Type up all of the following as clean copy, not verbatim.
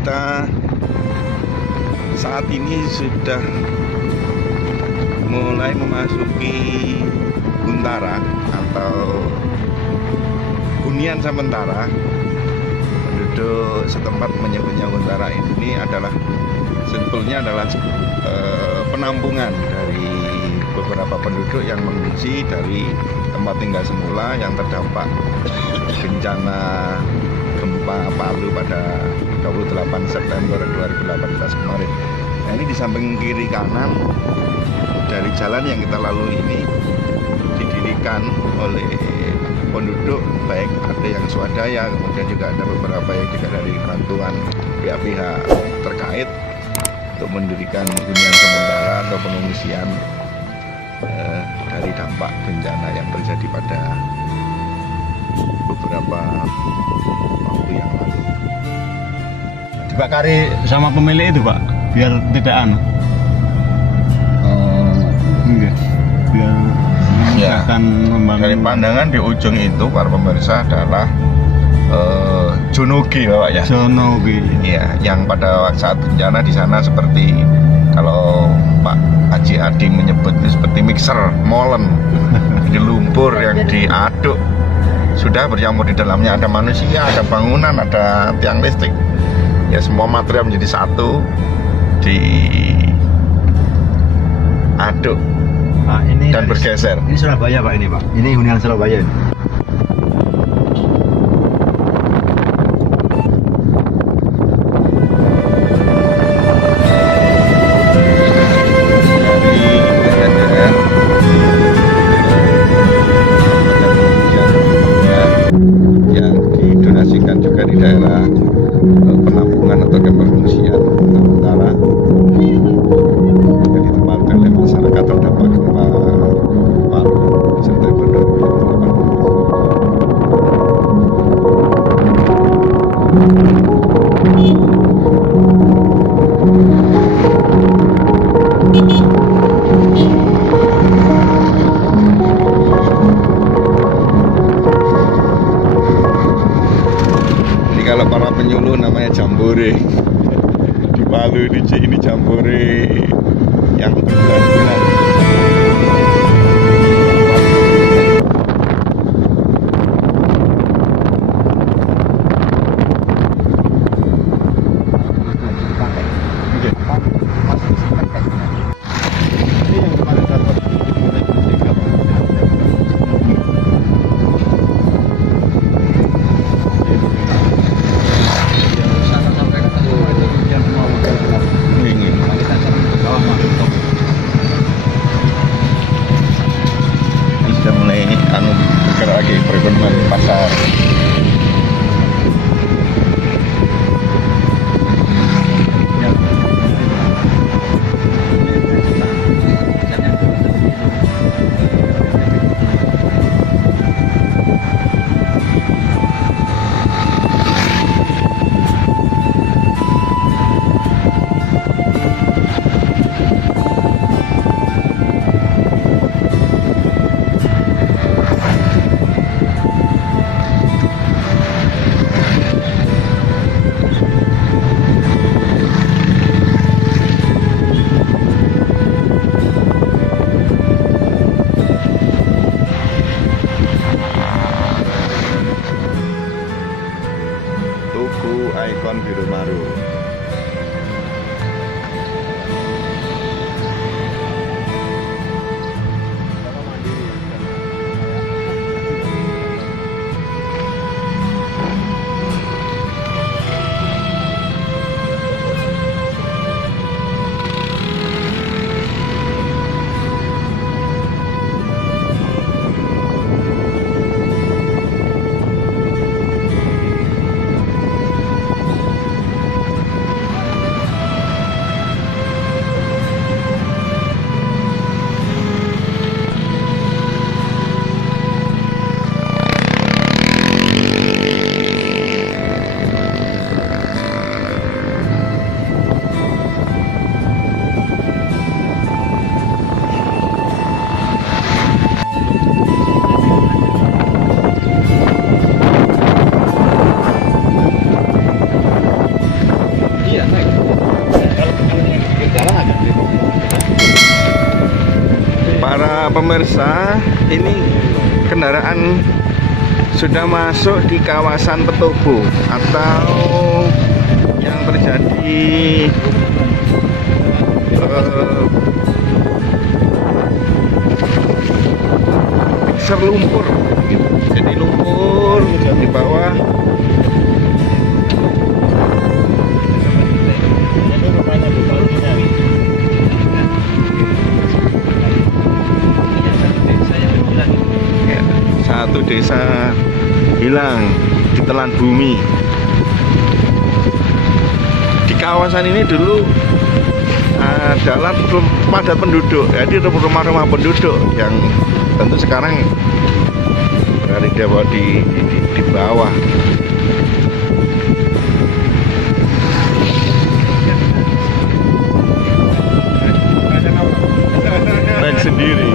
kita saat ini sudah mulai memasuki Guntara atau hunian sementara. Penduduk setempat menyebutnya Guntara ini adalah sebetulnya adalah penampungan dari beberapa penduduk yang mengungsi dari tempat tinggal semula yang terdampak bencana gempa Palu pada 28 September 2018 kemarin. Nah, ini di samping kiri kanan dari jalan yang kita lalui ini didirikan oleh penduduk, baik ada yang swadaya, kemudian juga ada beberapa yang juga dari bantuan pihak-pihak terkait untuk mendirikan hunian sementara atau pengungsian dari dampak bencana yang terjadi pada beberapa waktu yang lalu. Dibakari sama pemilik itu, Pak, biar tidak biar ya, akan membangun. dari pandangan di ujung itu para pemirsa adalah Jonogi, Bapak ya. Jonogi. Iya, yang pada saat bencana di sana seperti kalau Pak Haji Adi menyebutnya seperti mixer molen, jadi lumpur yang diaduk, sudah bercampur di dalamnya ada manusia, ada bangunan, ada tiang listrik. Ya, semua material menjadi satu, diaduk Pak, ini dan bergeser. Ini Surabaya, Pak, ini, Pak. Ini hunian Surabaya ini. Yang didonasikan juga di daerah penampungan atau kamp pengungsian sementara yang ditempatkan oleh masyarakat terdampak gempa Palu September 2018. Kalau para penyuluh namanya jambore di Palu ini jambore yang berbulan-bulan. Sudah mulai bergerak lagi perekonomian pasar. Tugu Ikon Birumaru. pemirsa, ini kendaraan sudah masuk di kawasan Petobo atau yang terjadi mixer lumpur gitu. Jadi lumpur di bawah. Ya, satu desa hilang ditelan bumi. Di kawasan ini dulu adalah padat penduduk, jadi rumah-rumah penduduk yang tentu sekarang dari di bawah. Naik sendiri,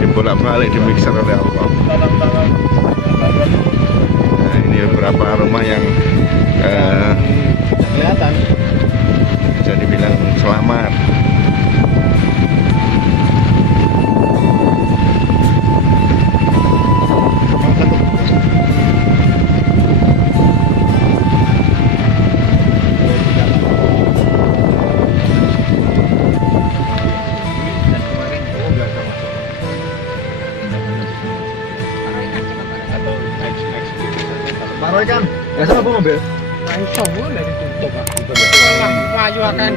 dibolak-balik, di mixer oleh Allah. Nah, ini beberapa rumah yang Kelihatan. bisa dibilang selamat. Pak Roy kan, nggak salah apa mobil? Iso dari tutup Pak. Maju akan.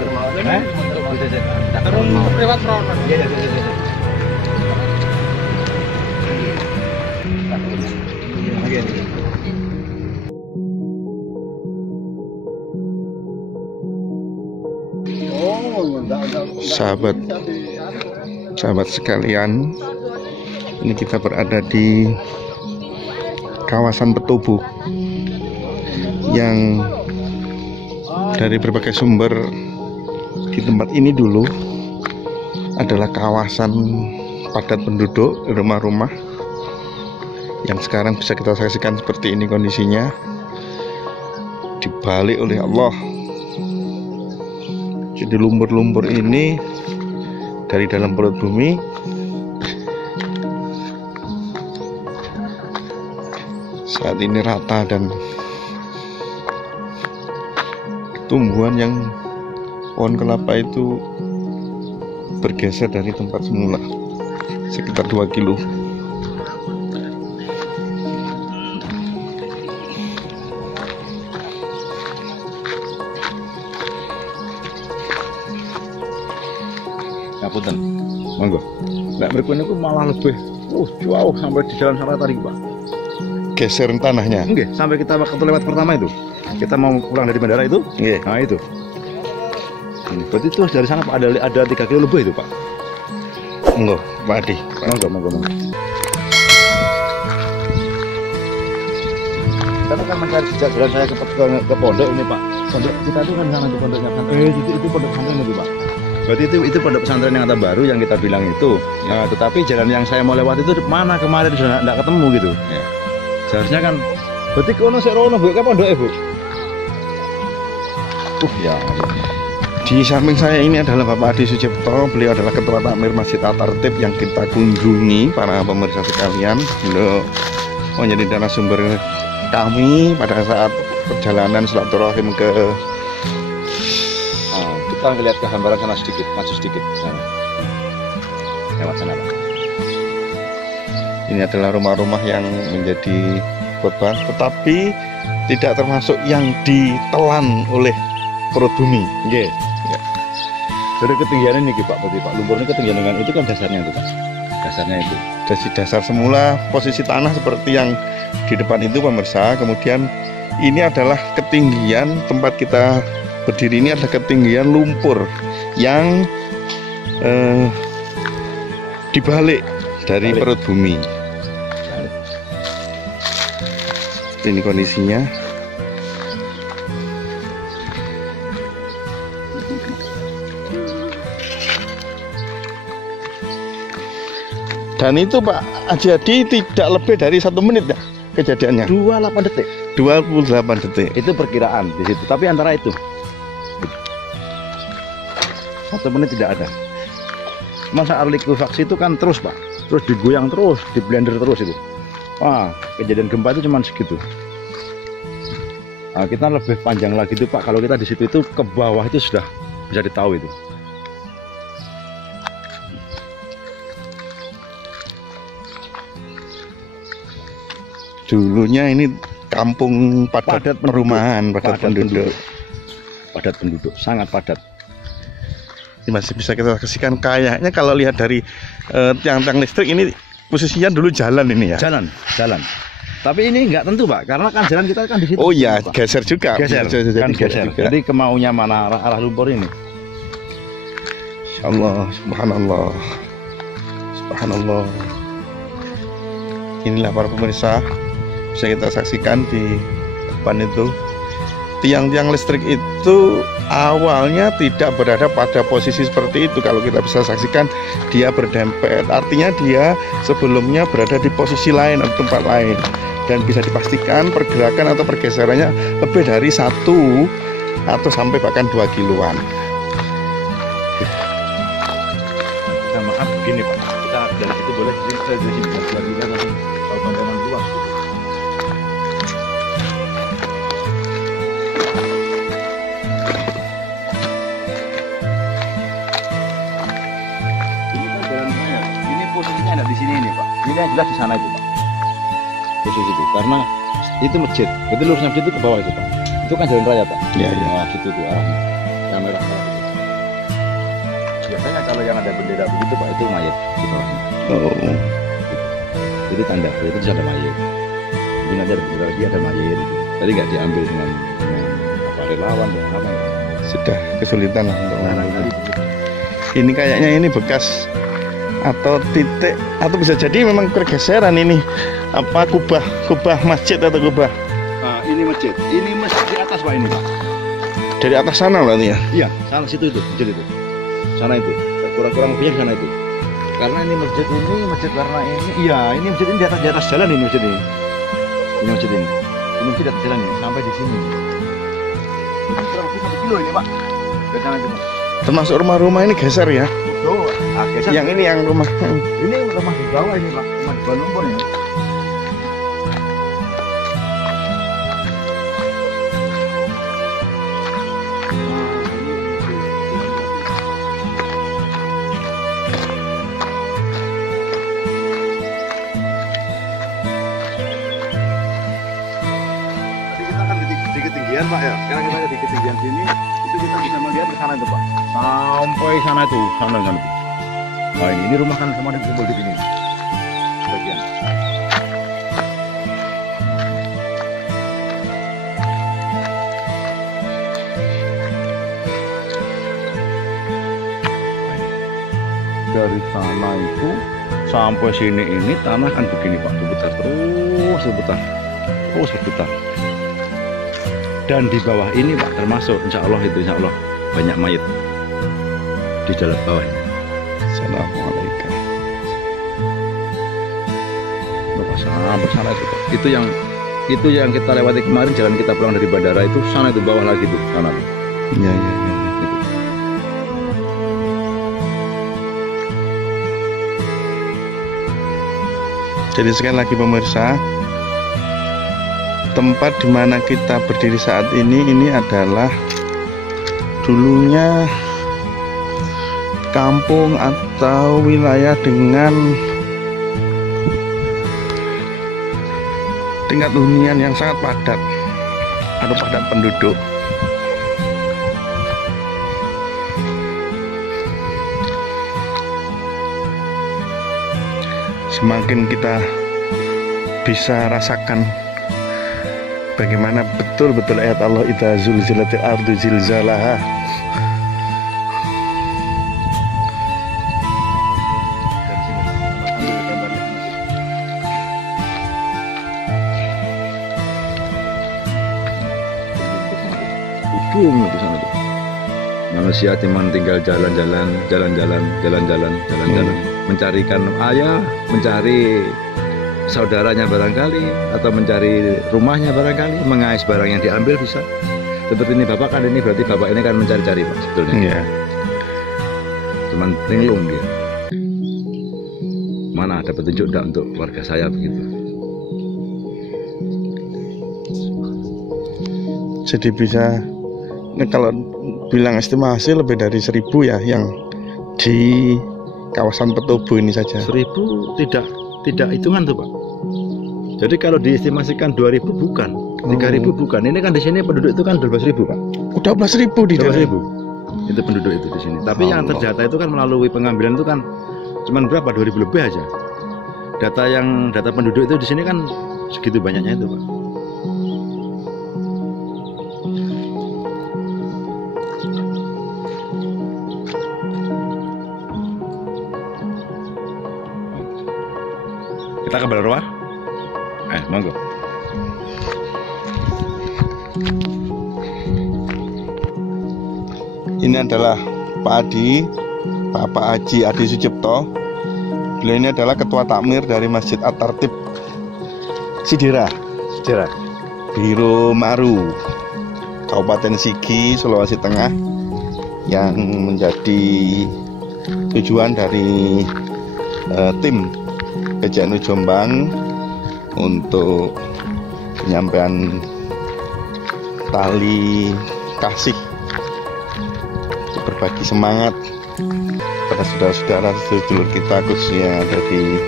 Terus lewat rono. Iya. Sahabat sekalian, ini kita berada di kawasan Petobo yang dari berbagai sumber di tempat ini dulu adalah kawasan padat penduduk, rumah-rumah yang sekarang bisa kita saksikan seperti ini kondisinya, dibalik oleh Allah. Jadi lumpur-lumpur ini dari dalam perut bumi saat ini rata, dan tumbuhan yang pohon kelapa itu bergeser dari tempat semula sekitar 2 kilo. Ngapunten, monggo. Nggak berikutnya itu malah lebih jauh sampai di jalan sana tadi Pak. Geser tanahnya. Oke, sampai kita waktu lewat pertama itu, kita mau pulang dari bandara itu. Iya. Nah itu. Berarti itu dari sana Pak ada 3 kilo lebih itu Pak. Monggo, Pak Adi. Monggo. Kita kan mencari jejak jalan saya ke pondok ini Pak. Pondok kita itu kan sana di pondoknya kan. Itu pondok pesantren itu Pak. Berarti itu pondok pesantren yang baru yang kita bilang itu. Nah, tetapi jalan yang saya mau lewat itu mana kemarin sudah enggak ketemu gitu. Ya. Seharusnya kan berarti kono sik rono Bu, ke pondoke Bu. Ya. Di samping saya ini adalah Bapak Adi Sucipto. Beliau adalah Ketua Takmir Masjid At-Tartib yang kita kunjungi, para pemirsa sekalian, untuk menjadi narasumber kami pada saat perjalanan silaturahim ke kita ngelihat ke gambaran sana sedikit, maju sedikit. Lewat sana Pak. Ini adalah rumah-rumah yang menjadi korban, tetapi tidak termasuk yang ditelan oleh perut bumi. Nggih. Ya. Dari ketinggian ini Pak, berarti Pak, lumpur ini ketinggian dengan itu kan dasarnya itu Pak. Dasarnya itu. Dari dasar semula posisi tanah seperti yang di depan itu pemirsa. Kemudian ini adalah ketinggian tempat kita berdiri, ini adalah ketinggian lumpur yang dibalik dari perut bumi. Ini kondisinya. Dan itu Pak Haji tidak lebih dari 1 menit ya kejadiannya. 28 detik. 28 detik. Itu perkiraan di situ. Tapi antara itu 1 menit tidak ada. Masa likuifaksi itu kan terus Pak, terus digoyang terus, di blender terus itu. Wah, kejadian gempa itu cuma segitu. Nah, kita lebih panjang lagi tuh Pak, kalau kita di situ itu ke bawah itu sudah bisa ditahu itu. Dulunya ini kampung padat perumahan, padat penduduk. Padat penduduk, sangat padat. Ini masih bisa kita saksikan kayaknya kalau lihat dari tiang-tiang listrik ini posisinya dulu jalan ini ya. Jalan. Tapi ini nggak tentu Pak, karena kan jalan kita kan di situ. Oh iya, Pak. geser juga. Geser, Bisa kan jadi geser. juga. Jadi kemaunya mana arah lumpur ini. Insyaallah, subhanallah. Subhanallah. Inilah para pemirsa, bisa kita saksikan di depan itu. Tiang-tiang listrik itu awalnya tidak berada pada posisi seperti itu. Kalau kita bisa saksikan, dia berdempet. Artinya dia sebelumnya berada di posisi lain atau tempat lain. Dan bisa dipastikan pergerakan atau pergeserannya lebih dari 1 atau sampai bahkan 2 kiloan. Nah, maaf begini Pak, kita dari situ boleh dari sini kita langsung bangunan luas. Ini kan jalan raya. Ini posisinya ada di sini ini Pak. Ini yang jelas di sana itu Pak. Posisi itu karena itu masjid. Berarti lurusnya masjid itu ke bawah itu Pak. Itu kan jalan raya Pak. Iya, iya. Nah, situ tuh arahnya. Yang merah. Biasanya kalau yang ada bendera begitu Pak itu mayat di bawahnya. Oh. Itu tanda, itu bisa ada mayat. Mungkin nanti ada bendera lagi ada mayat itu. Tadi nggak diambil dengan apa relawan dan apa. Sudah kesulitan lah untuk Nah, mengambilnya. Ini kayaknya ini bekas atau titik atau bisa jadi memang pergeseran ini apa kubah masjid atau kubah Nah, ini masjid di atas Pak ini Pak. dari atas sana berarti ya. Iya, sana situ itu, masjid itu. Sana itu, kurang lebihnya sana itu. Karena ini masjid karena ini, iya ini masjid ini di atas jalan ini masjid ini. Ini masjid ini masjid di atas jalan ini sampai di sini. Ini kurang lebih 1 kilo ini Pak. Dari sana itu Pak. Termasuk rumah-rumah ini geser ya. Tuh, geser. Yang ini yang rumah. Ini rumah di bawah ini Pak, rumah di bawah lumpur ini. Tadi kita kan di ketinggian Pak ya. Sekarang kita di ketinggian sini, itu kita bisa melihat ke sana itu Pak. Sampai sana itu, sana itu. Nah ini rumah kan semua dikumpul di sini. Bagian. Dari sana itu sampai sini ini tanah kan begini Pak, berputar terus berputar. Dan di bawah ini Pak termasuk insya Allah banyak mayat di dalam bawah ini. Assalamualaikum. Sampai sana itu Pak. Itu yang kita lewati kemarin, jalan kita pulang dari bandara itu sana itu bawah lagi tuh sana tuh. Iya, iya, iya. Itu. Jadi sekali lagi pemirsa, tempat di mana kita berdiri saat ini adalah dulunya kampung atau wilayah dengan tingkat hunian yang sangat padat atau padat penduduk. Semakin kita bisa rasakan bagaimana betul-betul ayat Allah, idza zulzilatil ardu zilzalaha. Ujung di sana tuh. Manusia cuma tinggal jalan-jalan, mencarikan ayah, mencari saudaranya barangkali, atau mencari rumahnya barangkali, mengais barang yang diambil bisa. Seperti ini bapak kan, ini berarti bapak ini kan mencari-cari Pak sebetulnya. Iya. Cuman linglung dia. mana ada petunjuk enggak untuk warga saya begitu. Jadi bisa, nah kalau bilang estimasi lebih dari 1.000 ya yang di kawasan Petobo ini saja. 1.000 tidak hitungan tuh Pak. Jadi kalau diestimasikan 2.000 bukan, 3.000 bukan. Ini kan di sini penduduk itu kan 12.000 Pak. Udah 12.000 di daerah. 12.000 itu penduduk itu di sini. Tapi yang terdata itu kan melalui pengambilan itu kan cuman berapa, 2.000 lebih aja. Data penduduk itu di sini kan segitu banyaknya itu Pak. Kita ke Balarua? Monggo. Ini adalah Pak Adi, Bapak Haji Adi Sucipto. Beliau ini adalah Ketua Takmir dari Masjid At-Tartib Sidira, Biro Maru, Kabupaten Sigi, Sulawesi Tengah, yang menjadi tujuan dari tim PJNU Jombang untuk penyampaian tali kasih, berbagi semangat pada saudara-saudara sedulur kita khususnya dari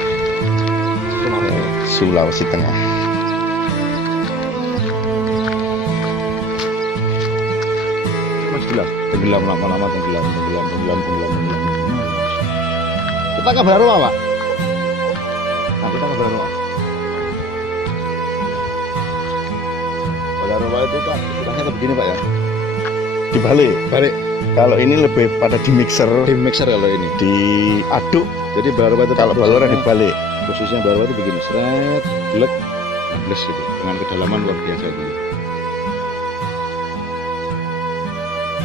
Sulawesi Tengah. Tenggelam lama-lama, tenggelam. Kita ke Balarua Pak. Kita ke Balarua. Balarua itu Pak, ceritanya begini Pak ya. Dibalik. Kalau ini lebih pada di mixer Kalau ini diaduk. jadi Balarua itu Kalau Balarua dibalik. posisinya Balarua itu begini, seret, gelek, ambles gitu, dengan kedalaman luar biasa gitu.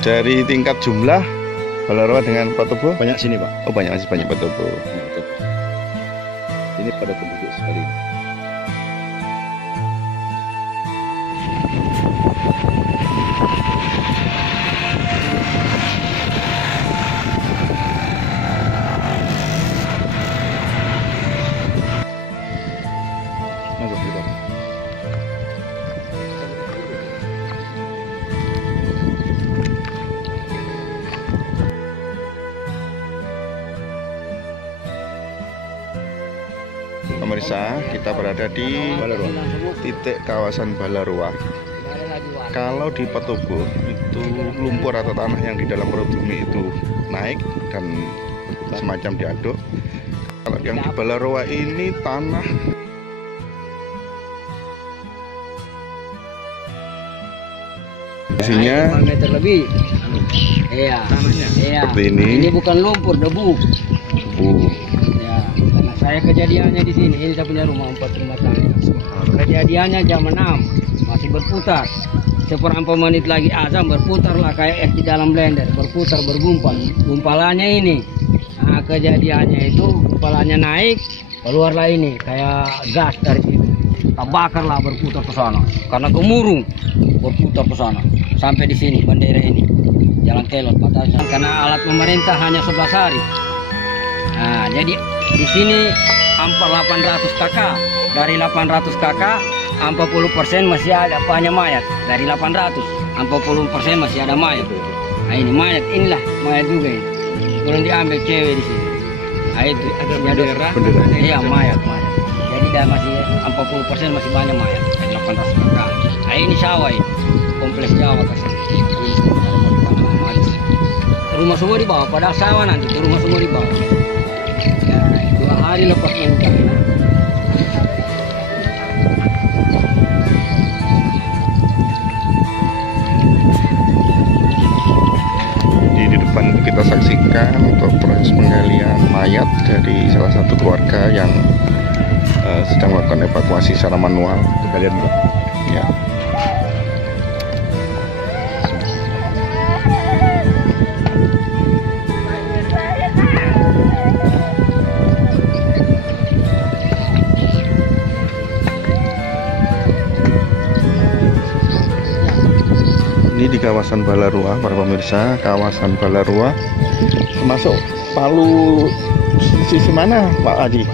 Dari tingkat jumlah Balarua dengan Petobo Banyak sini Pak. oh banyak, masih banyak Petobo. Ini pada penduduk sekali. Pemirsa, kita berada di titik kawasan Balarua. Kalau di Petobo itu lumpur atau tanah yang di dalam perut bumi itu naik dan semacam diaduk. Kalau yang di Balarua ini tanah isinya 5 meter lebih. Iya. seperti ini. Ini bukan lumpur, debu. Ya, karena saya kejadiannya di sini. Ini saya punya rumah 4 rumah tangga. Kejadiannya jam 6 masih berputar. Seperempat menit lagi azan berputarlah kayak es di dalam blender, berputar bergumpal. Gumpalannya ini. Nah, kejadiannya itu gumpalannya naik, keluarlah ini kayak gas dari situ. Kita bakarlah berputar ke sana. Karena gemurung berputar ke sana sampai di sini bendera ini. Jalan Kelot batasnya. Karena alat pemerintah hanya 11 hari. Nah, jadi di sini hampir 800 kakak. Dari 800 kakak, 40% masih ada banyak mayat. Dari 800, 40% masih ada mayat. Nah, ini mayat, inilah mayat juga ini. Belum diambil cewek di sini. Nah, itu ada bendera. Iya, mayat. Jadi dah masih 40% masih banyak mayat. Dari 800 kakak. Nah, ini sawah ini. Kompleks Jawa kasih. Rumah semua di bawah, padahal sawah nanti rumah semua di bawah. Nah, 2 hari lepas hujan. Di depan kita saksikan untuk proses penggalian mayat dari salah satu keluarga yang sedang melakukan evakuasi secara manual. Kalian Pak. Ya. Ini di kawasan Balarua, para pemirsa, kawasan Balarua termasuk Palu sisi mana Pak Adi?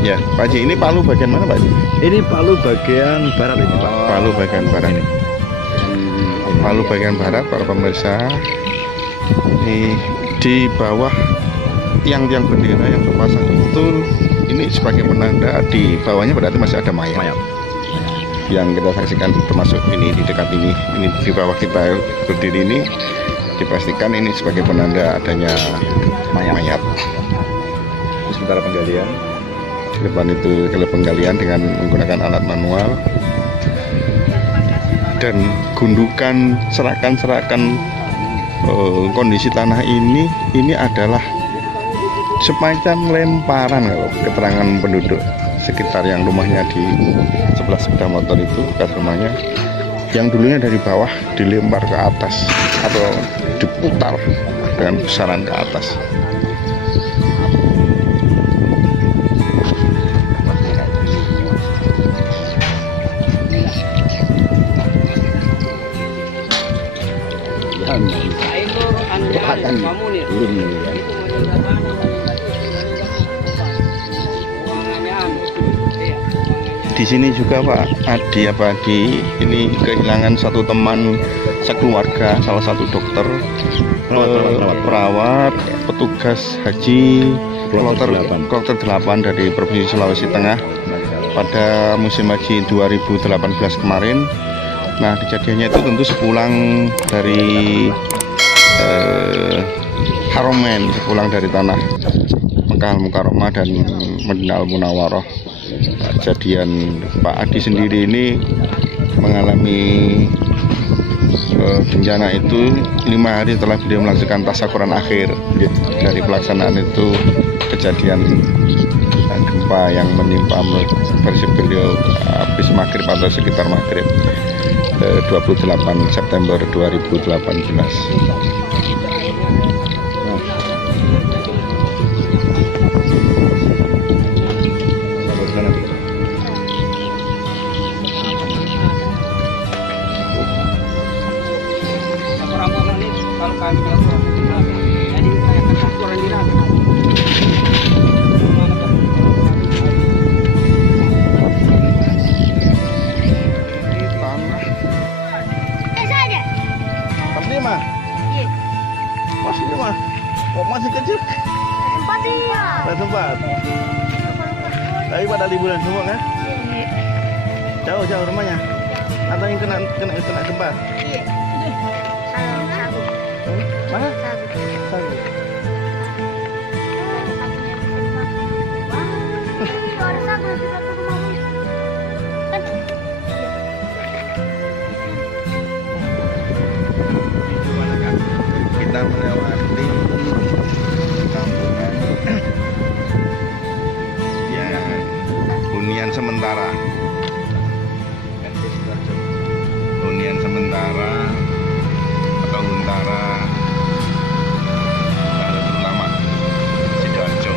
Ya, Pak Haji, ini Palu bagian mana, Pak Haji? Ini Palu bagian barat ini, Pak. Palu bagian barat. Palu bagian barat, para pemirsa. Ini di bawah tiang-tiang bendera yang terpasang itu, ini sebagai penanda di bawahnya berarti masih ada mayat. Yang kita saksikan termasuk ini di dekat ini di bawah kita berdiri ini, dipastikan ini sebagai penanda adanya mayat. Terus sementara penggalian. Depan itu kalau penggalian dengan menggunakan alat manual dan gundukan serakan kondisi tanah ini adalah semacam lemparan kalau keterangan penduduk sekitar yang rumahnya di sebelah sepeda motor itu, bekas rumahnya yang dulunya dari bawah dilempar ke atas atau diputar dengan besaran ke atas. Di sini juga Pak Adi ini kehilangan satu teman sekeluarga, salah satu dokter, perawat, petugas haji kloter 8 dari Provinsi Sulawesi Tengah pada musim haji 2018 kemarin. Nah, kejadiannya itu tentu sepulang dari Haromen, sepulang dari tanah Mekah Al-Mukarramah dan Madinah Al-Munawwarah. Kejadian Pak Adi sendiri ini mengalami bencana itu 5 hari setelah beliau melaksanakan tasyakuran akhir. Dari pelaksanaan itu kejadian gempa yang menimpa versi beliau habis maghrib atau sekitar maghrib 28 September 2018. Kalau kami dilakukan jadi saya akan laporan di sana. Masih kecil. Tempat dia. Tempat. Tapi pada liburan semua kan? Jauh rumahnya. Atau yang kena gempa? Iya. Sagu. Mana? Sagu. Ada sagu di belakang rumahmu. Kita melewati kampungan ya hunian sementara atau huntara Nahdlatul Ulama Sidoarjo.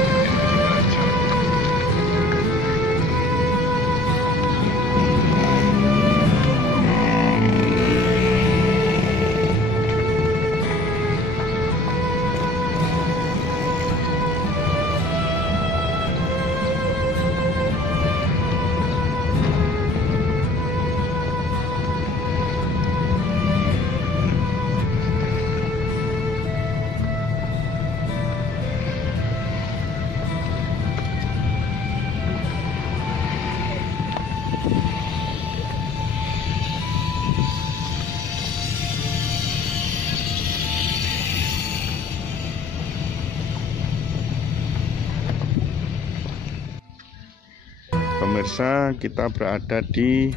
Pemirsa, kita berada di